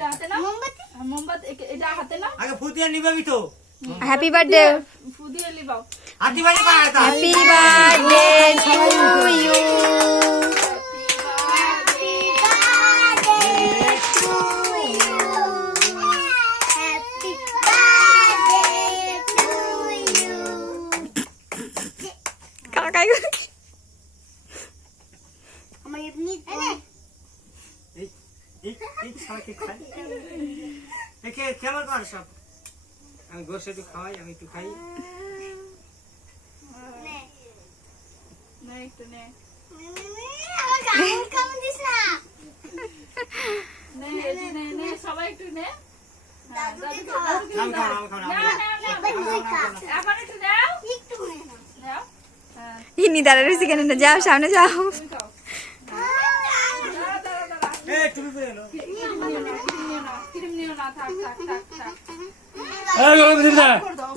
এটা হাতে নাও মোমবাতি এটা হাতে নাও আগে ফুটিয়ে নিবাবি তো হ্যাপি বার্থডে ফুদিয়ে লিবাও হাতি বাড়ি পায় তা হ্যাপি বার্থডে টু ইউ কাকাই আমার এমনি এই সারাকে খাই একে কেমন কর সব আমি গোশ একটু খাওয়াই আমি একটু খাই নে একটু নে আমার গান কেমন দিস না নে নে নে সবাই একটু নে দাদুকে খাওয়া নাম খাও নাম খাও নাম খাও এখন একটু দাও একটু নে না দাও হ্যাঁ ইনি দাঁড়া রয়েছে কেন না যাও সামনে যাও তুমি খাও দাঁড়া এই তুমি করে নাও ক্রিম নিও না থাক এই গো দিদা করে দাও